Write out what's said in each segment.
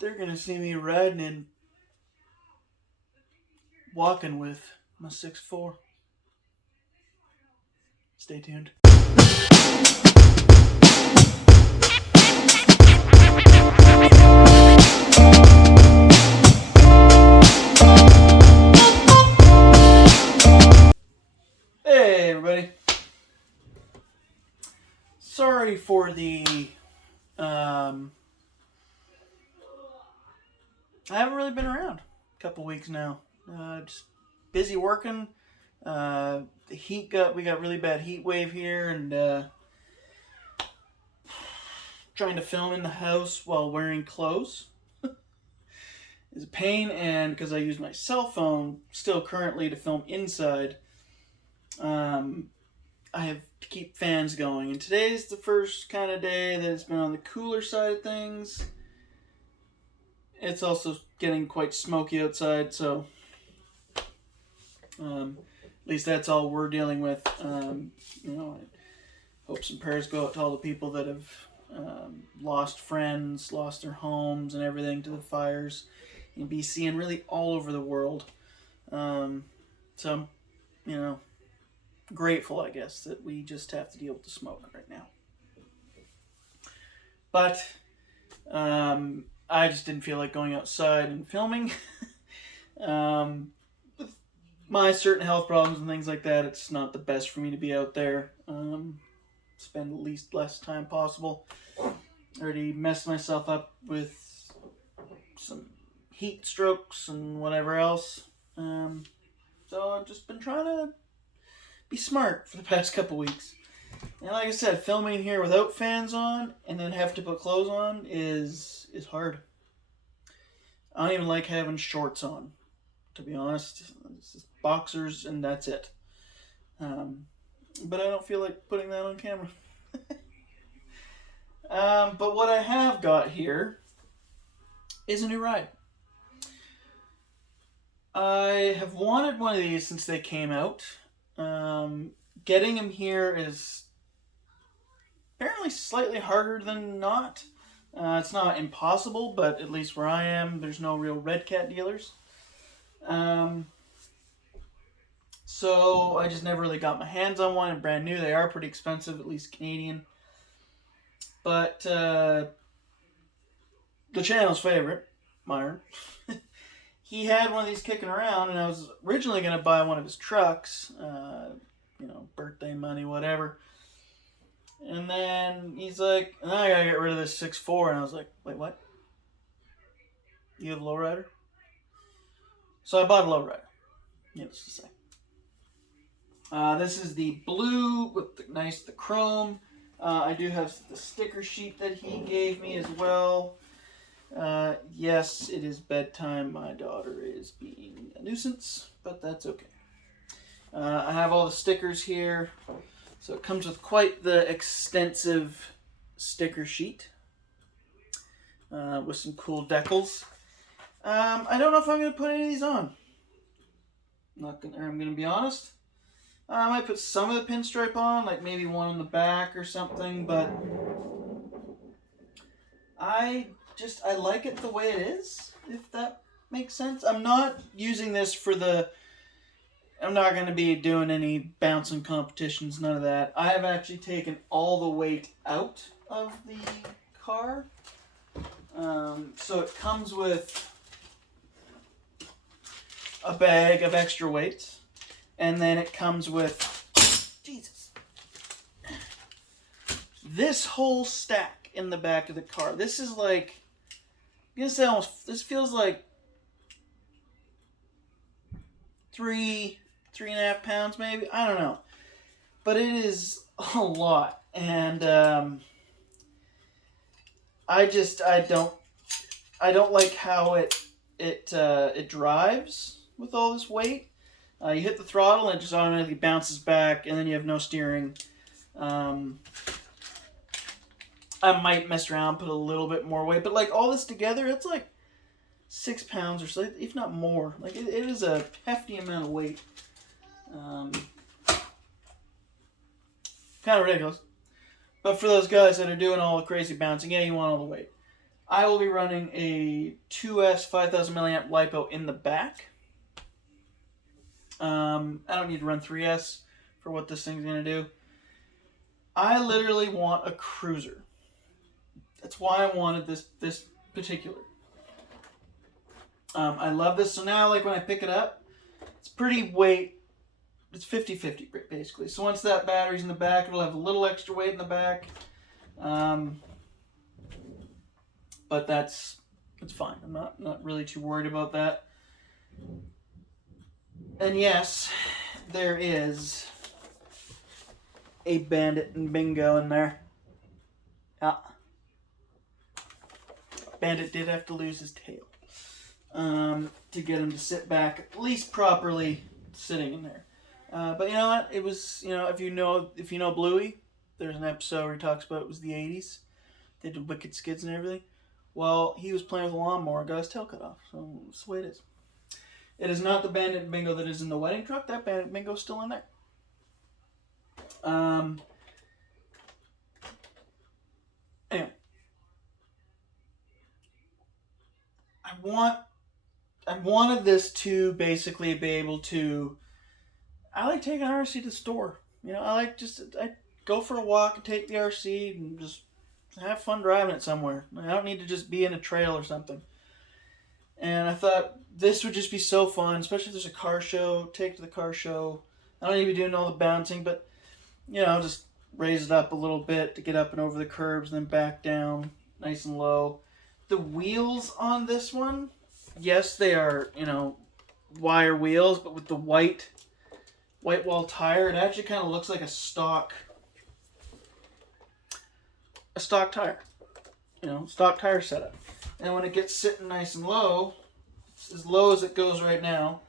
they're going to see me riding and walking with my 6'4". Stay tuned. Hey everybody. Sorry for the I haven't really been around a couple weeks now. Just busy working. The heat we got really bad heat wave here, and trying to film in the house while wearing clothes is a pain, and because I use my cell phone still currently to film inside, I have to keep fans going, and today's the first kind of day that it's been on the cooler side of things. It's also getting quite smoky outside, so at least that's all we're dealing with. You know, I hope some prayers go out to all the people that have lost friends, lost their homes and everything to the fires in BC and really all over the world. So I'm, you know, grateful, I guess, that we just have to deal with the smoke right now. But I just didn't feel like going outside and filming. With my certain health problems and things like that, it's not the best for me to be out there. Spend the less time possible. I already messed myself up with some heat strokes and whatever else. So I've just been trying to be smart for the past couple weeks. And like I said, filming here without fans on and then have to put clothes on is hard. I don't even like having shorts on, to be honest. It's just boxers and that's it. But I don't feel like putting that on camera. But what I have got here is a new ride. I have wanted one of these since they came out. Getting them here is apparently slightly harder than not. It's not impossible, but at least where I am, there's no real REDCAT dealers. So I just never really got my hands on one. And brand new, they are pretty expensive, at least Canadian. But the channel's favorite, Myron, he had one of these kicking around, and I was originally going to buy one of his trucks, you know, birthday money, whatever. And then he's like, I gotta get rid of this 6'4", and I was like, wait, what? You have a lowrider? So I bought a lowrider, needless to say. This is the blue with the chrome. I do have the sticker sheet that he gave me as well. Yes, it is bedtime. My daughter is being a nuisance, but that's okay. I have all the stickers here. So it comes with quite the extensive sticker sheet with some cool decals. I don't know if I'm going to put any of these on. I'm going to be honest. I might put some of the pinstripe on, like maybe one on the back or something, but I like it the way it is, if that makes sense. I'm not using this for I'm not going to be doing any bouncing competitions, none of that. I have actually taken all the weight out of the car. So it comes with a bag of extra weights. And then it comes with, Jesus, this whole stack in the back of the car. This is like, I'm going to say this feels like 3.5 pounds maybe. I don't know. But it is a lot. And I don't like how it drives with all this weight. You hit the throttle and it just automatically bounces back, and then you have no steering. I might mess around, put a little bit more weight, but like all this together, it's like 6 pounds or so, if not more. Like it is a hefty amount of weight. Kind of ridiculous. But for those guys that are doing all the crazy bouncing, yeah, you want all the weight. I will be running a 2S 5000 milliamp LiPo in the back. I don't need to run 3S for what this thing's going to do. I literally want a cruiser. That's why I wanted this particular. I love this. So now, like, when I pick it up, it's pretty weight. It's 50-50 basically. So once that battery's in the back, it'll have a little extra weight in the back. But that's fine. I'm not really too worried about that. And yes, there is a Bandit and Bingo in there. Yeah. Bandit did have to lose his tail to get him to sit back, at least properly sitting in there. But you know what? It was, you know, if you know Bluey, there's an episode where he talks about it was the 80s. They did wicked skids and everything. Well, he was playing with a lawnmower and got his tail cut off. So that's the way it is. It is not the Bandit and Bingo that is in the wedding truck. That Bandit and Bingo is still in there. Anyway. I wanted this to basically be able to... I like taking RC to the store. You know, I go for a walk and take the RC and just have fun driving it somewhere. I don't need to just be in a trail or something. And I thought this would just be so fun, especially if there's a car show. Take it to the car show. I don't need to be doing all the bouncing, but, you know, just raise it up a little bit to get up and over the curbs, then back down, nice and low. The wheels on this one, yes, they are, you know, wire wheels, but with the white wall tire, it actually kind of looks like a stock tire. You know, stock tire setup. And when it gets sitting nice and low, as low as it goes right now,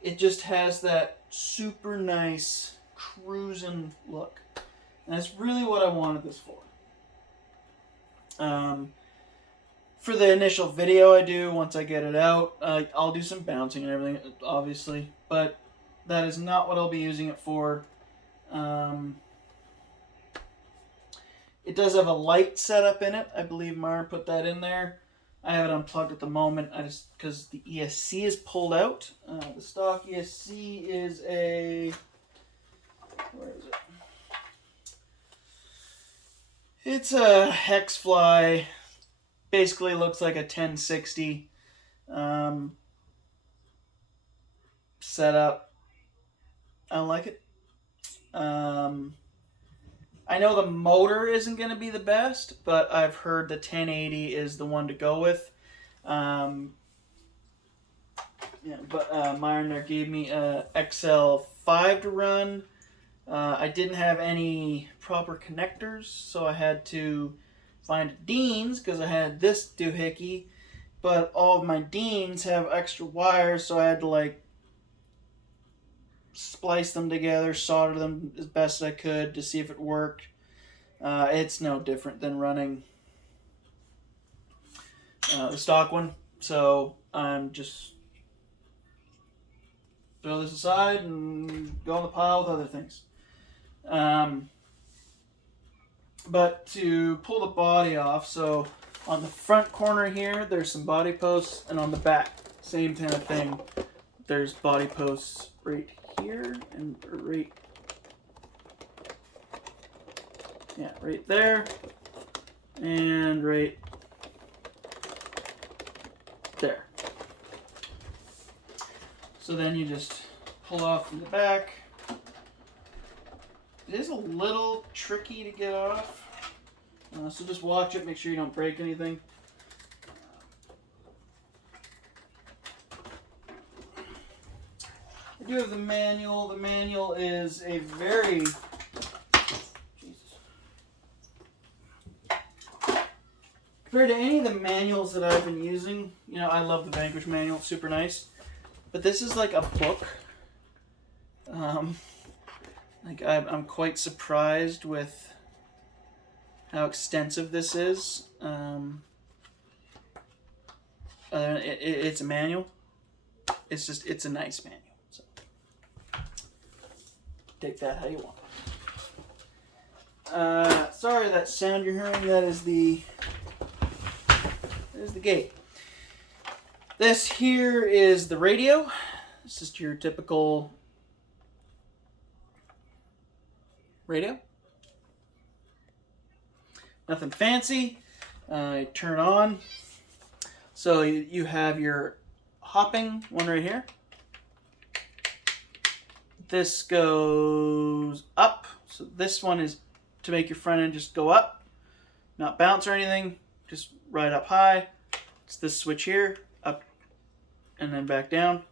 it just has that super nice cruising look. And that's really what I wanted this for. For the initial video I do, once I get it out, I'll do some bouncing and everything, obviously. But that is not what I'll be using it for. It does have a light setup in it. I believe Mara put that in there. I have it unplugged at the moment. Because the ESC is pulled out. The stock ESC is a... Where is it? It's a Hexfly. Basically looks like a 1060 setup. I don't like it. I know the motor isn't going to be the best, but I've heard the 1080 is the one to go with. Myron there gave me a XL5 to run. I didn't have any proper connectors, so I had to find Dean's because I had this doohickey, but all of my Dean's have extra wires, so I had to like splice them together, solder them as best I could to see if it worked. It's no different than running the stock one, so I'm just throw this aside and go in the pile with other things. But to pull the body off, so on the front corner here, there's some body posts, and on the back, same kind of thing. There's body posts right here and right there and right there. So then you just pull off from the back. It is a little tricky to get off, so just watch it, make sure you don't break anything. I do have the manual. The manual is a very... Compared to any of the manuals that I've been using, you know, I love the Vanquish manual, it's super nice. But this is like a book. I'm quite surprised with how extensive this is. It's a manual. It's a nice manual. So take that how you want. Sorry that sound you're hearing. That is the there's the gate. This here is the radio. It's just your typical radio. Nothing fancy. Turn on. So you have your hopping one right here. This goes up. So this one is to make your front end just go up, not bounce or anything, just right up high. It's this switch here, up and then back down.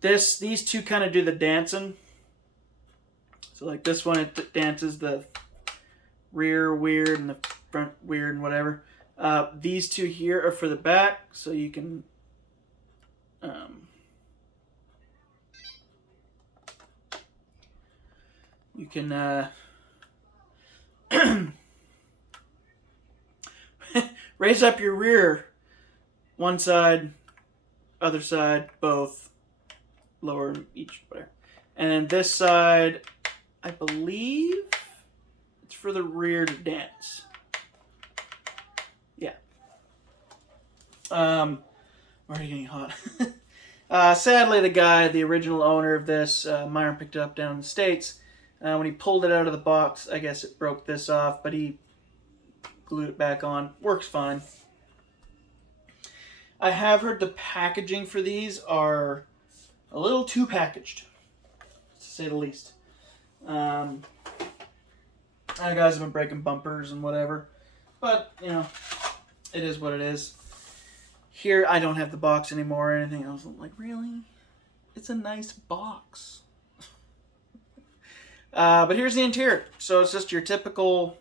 These two kind of do the dancing. So like this one, it dances the rear weird and the front weird and whatever. These two here are for the back, so you can raise up your rear, one side, other side, both, lower each, whatever. And then this side, I believe it's for the rear to dance. Yeah. Already getting hot. Sadly, the original owner of this, Myron picked it up down in the States. When he pulled it out of the box, I guess it broke this off, but he glued it back on. Works fine. I have heard the packaging for these are a little too packaged, to say the least. Guys have been breaking bumpers and whatever, but, you know, it is what it is. Here, I don't have the box anymore or anything. I was like, really? It's a nice box. But here's the interior. So it's just your typical,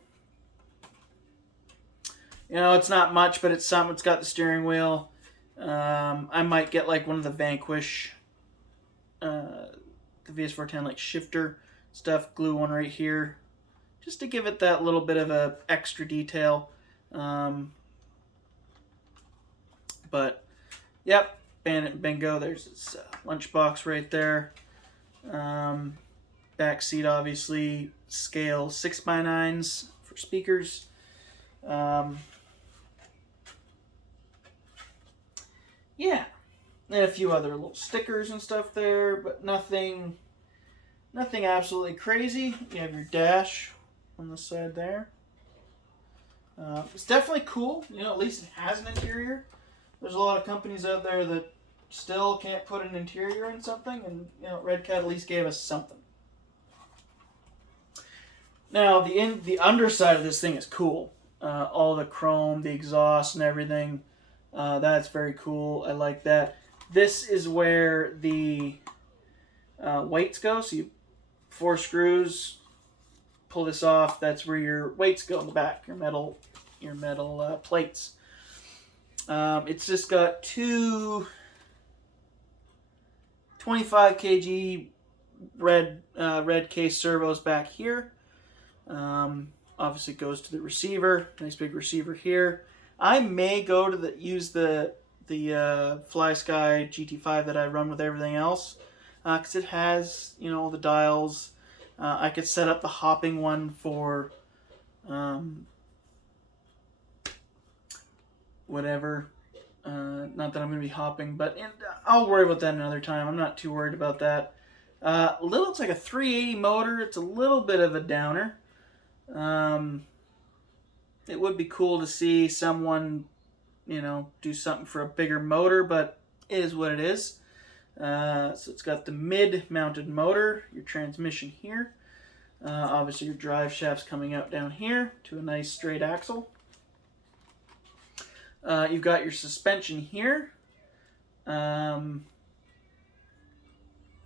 you know, it's not much, but it's something. It's got the steering wheel. I might get like one of the Vanquish, the VS410 like shifter stuff, glue one right here, just to give it that little bit of a extra detail. But, yep, bingo, there's its lunchbox right there. Back seat, obviously, scale 6x9s for speakers. Yeah, and a few other little stickers and stuff there, but nothing absolutely crazy. You have your dash on the side there. It's definitely cool. You know, at least it has an interior. There's a lot of companies out there that still can't put an interior in something, and you know, REDCAT at least gave us something. Now, the underside of this thing is cool. All the chrome, the exhaust, and everything. That's very cool. I like that. This is where the weights go. So you 4 screws, pull this off. That's where your weights go in the back. Your metal plates. It's just got two 25 kg red case servos back here. Obviously goes to the receiver. Nice big receiver here. I may go to use the FlySky GT5 that I run with everything else, because it has, you know, the dials. I could set up the hopping one for whatever. Not that I'm going to be hopping, but I'll worry about that another time. I'm not too worried about that. It's like a 380 motor. It's a little bit of a downer. It would be cool to see someone, you know, do something for a bigger motor, but it is what it is. So it's got the mid-mounted motor, your transmission here. Obviously your drive shaft's coming out down here to a nice straight axle. You've got your suspension here,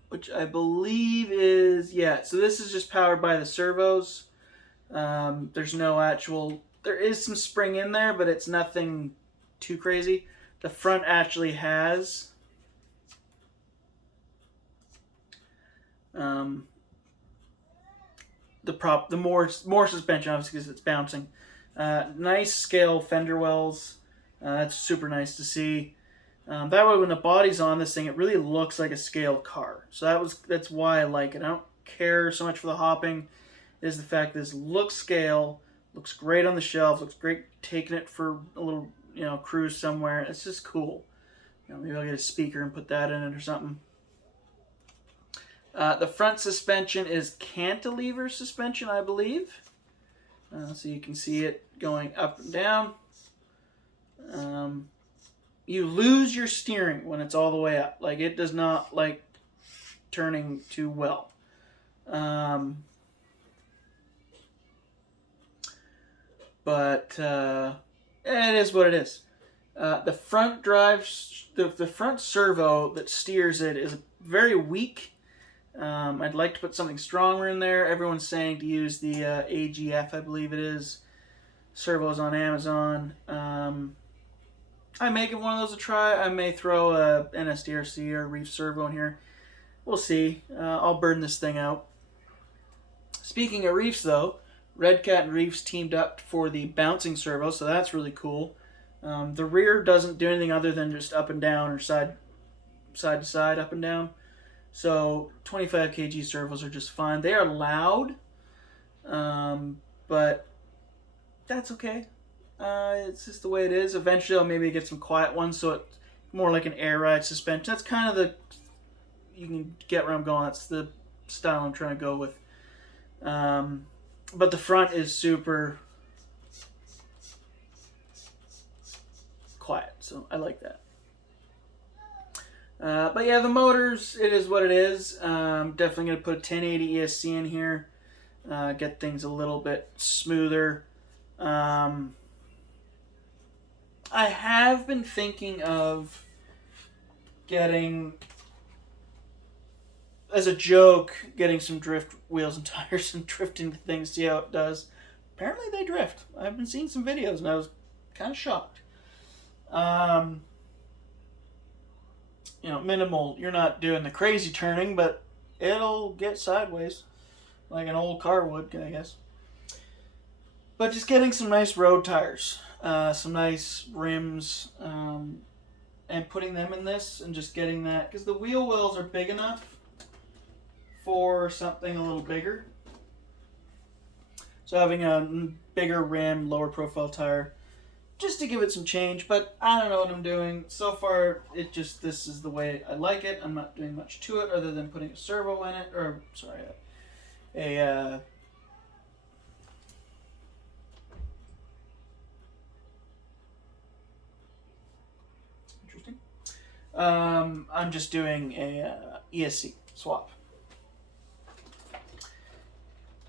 which I believe is, yeah, so this is just powered by the servos. There's no actual, there is some spring in there, but it's nothing too crazy. The front actually has the more suspension, obviously, because it's bouncing. Nice scale fender wells. That's super nice to see. That way, when the body's on this thing, it really looks like a scale car. So that's why I like it. I don't care so much for the hopping. It is the fact that this looks scale, looks great on the shelf, looks great taking it for a little, you know, cruise somewhere. It's just cool. You know, maybe I'll get a speaker and put that in it or something. The front suspension is cantilever suspension, I believe. So you can see it going up and down. You lose your steering when it's all the way up. Like, it does not like turning too well. But it is what it is. The front the front servo that steers it is very weak. I'd like to put something stronger in there. Everyone's saying to use the AGF, I believe it is. Servos on Amazon. I may give one of those a try. I may throw a NSDRC or a Reef servo in here. We'll see. I'll burn this thing out. Speaking of Reefs, though, REDCAT and Reefs teamed up for the bouncing servo, so that's really cool. The rear doesn't do anything other than just up and down or side to side, up and down. So 25 kg servos are just fine. They are loud, but that's okay. It's just the way it is. Eventually I'll maybe get some quiet ones, so it's more like an air ride suspension. That's kind of the, you can get where I'm going. That's the style I'm trying to go with. But the front is super quiet, so I like that. But yeah, the motors, it is what it is. Definitely going to put a 1080 ESC in here. Get things a little bit smoother. I have been thinking of getting, as a joke, getting some drift wheels and tires and drifting the things, see how it does. Apparently they drift. I've been seeing some videos and I was kind of shocked. You know, minimal, you're not doing the crazy turning, but it'll get sideways like an old car would, I guess. But just getting some nice road tires, some nice rims, and putting them in this and just getting that, because the wheel wells are big enough for something a little bigger. So having a bigger rim, lower profile tire, just to give it some change, but I don't know what I'm doing. So far, this is the way I like it. I'm not doing much to it other than putting a servo in it, or, sorry, interesting. I'm just doing a ESC swap.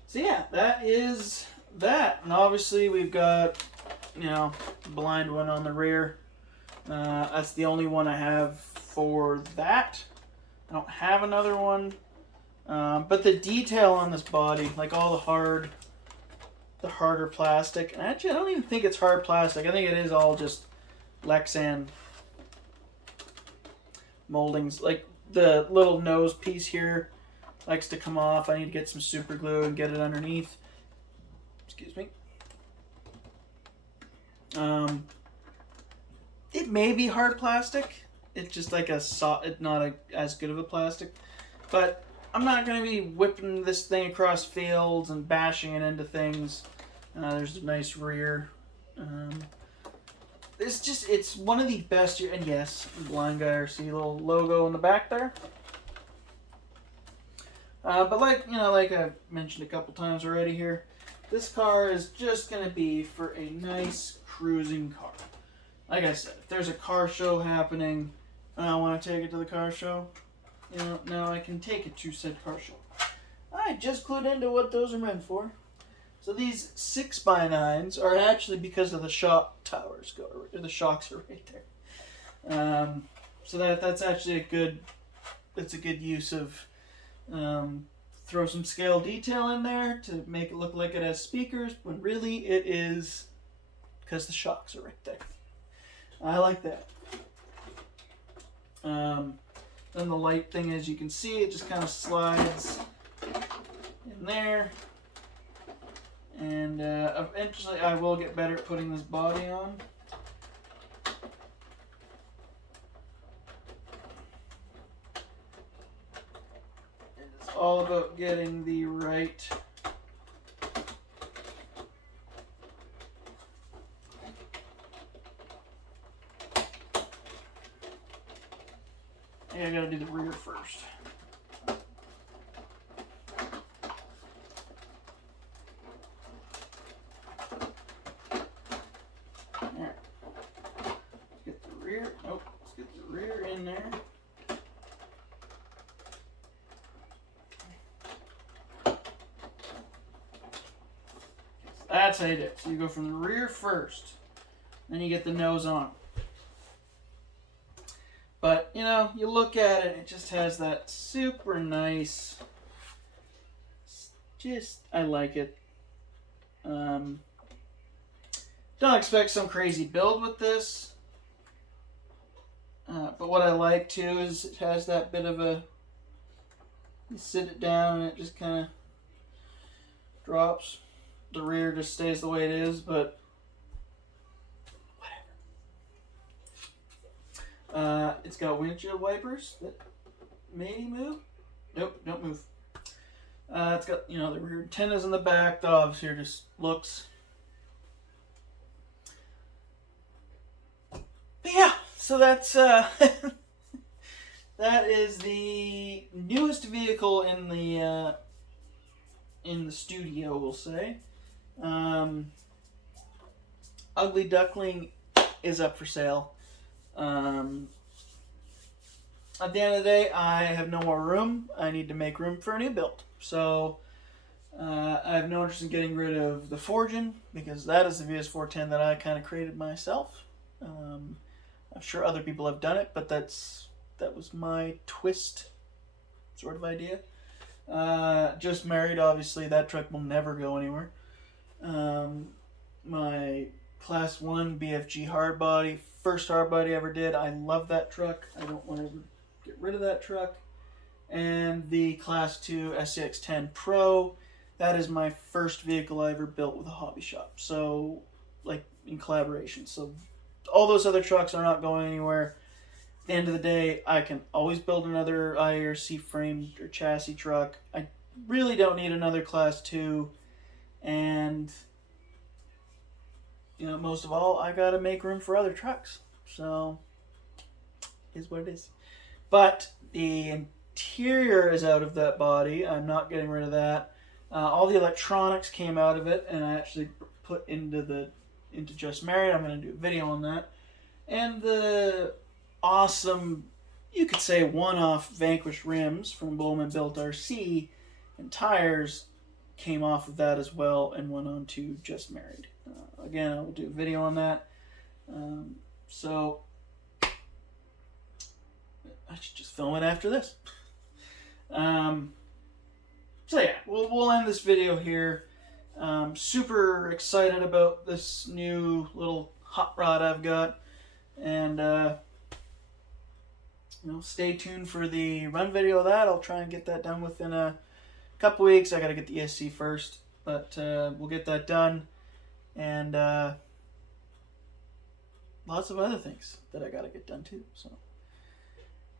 So yeah, that is that. And obviously we've got, you know, blind one on the rear. That's the only one I have for that. I don't have another one. But the detail on this body, like all the harder plastic, and actually I don't even think it's hard plastic. I think it is all just Lexan moldings. Like the little nose piece here likes to come off. I need to get some super glue and get it underneath. Excuse me. It may be hard plastic. It's just like it's not as good of a plastic. But I'm not going to be whipping this thing across fields and bashing it into things. There's a nice rear. It's one of the best. And yes, Blind Guy RC, little logo in the back there. But like I mentioned a couple times already here, this car is just going to be for a nice cruising car. Like I said, if there's a car show happening, and I want to take it to the car show, you know, now I can take it to said car show. I just clued into what those are meant for. So these 6x9s are actually because of the shock towers, the shocks are right there. So that's actually a good use of, throw some scale detail in there to make it look like it has speakers, when really it is because the shocks are right there. I like that. Then the light thing, as you can see, it just kind of slides in there. And eventually I will get better at putting this body on. It's all about getting the right I gotta do the rear first. There. Let's get the rear. Nope. Let's get the rear in there. That's how you do it. So you go from the rear first, then you get the nose on. But, you know, you look at it, it just has that super nice, I like it. Don't expect some crazy build with this. But what I like, too, is it has that bit of a, you sit it down and it just kind of drops. The rear just stays the way it is, but whatever. It's got windshield wipers that maybe move. Nope, don't move. It's got, you know, the rear antennas in the back. That obviously just looks. But yeah, so that's that is the newest vehicle in the studio, we'll say. Ugly Duckling is up for sale. At the end of the day, I have no more room. I need to make room for a new build. So I have no interest in getting rid of the forging, because that is the VS410 that I kind of created myself. I'm sure other people have done it, but that was my twist sort of idea. Just Married, obviously, that truck will never go anywhere. My Class 1 BFG hardbody, first hardbody I ever did. I love that truck. I don't want to get rid of that truck. And the Class 2 SCX-10 Pro, that is my first vehicle I ever built with a hobby shop. So, like, in collaboration. So, all those other trucks are not going anywhere. At the end of the day, I can always build another IRC framed or chassis truck. I really don't need another Class 2. And, you know, most of all, I gotta make room for other trucks. So, is what it is. But the interior is out of that body. I'm not getting rid of that. All the electronics came out of it, and I actually put into Just Married. I'm gonna do a video on that. And the awesome, you could say, one-off Vanquish rims from Built RC and tires came off of that as well and went on to Just Married. Again, I will do a video on that. So I should just film it after this. So yeah, we'll end this video here. Super excited about this new little hot rod I've got, and you know, stay tuned for the run video of that. I'll try and get that done within a couple weeks. I gotta get the ESC first, but we'll get that done, and lots of other things that I gotta get done too. So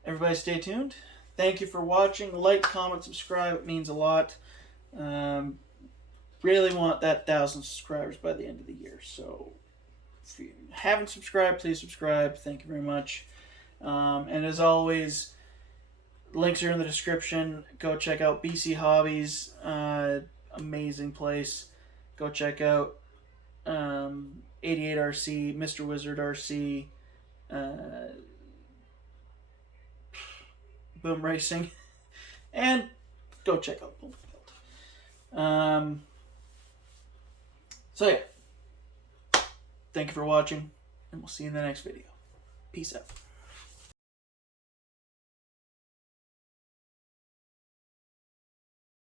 everybody stay tuned. Thank you for watching. Like, comment, subscribe. It means a lot. Really want that 1,000 subscribers by the end of the year. So if you haven't subscribed, please subscribe. Thank you very much. And as always, links are in the description. Go check out BC Hobbies. Amazing place. Go check out 88 RC, Mr. Wizard RC, BoomRacing, and go check out Boom. So yeah, thank you for watching, and we'll see you in the next video. Peace out.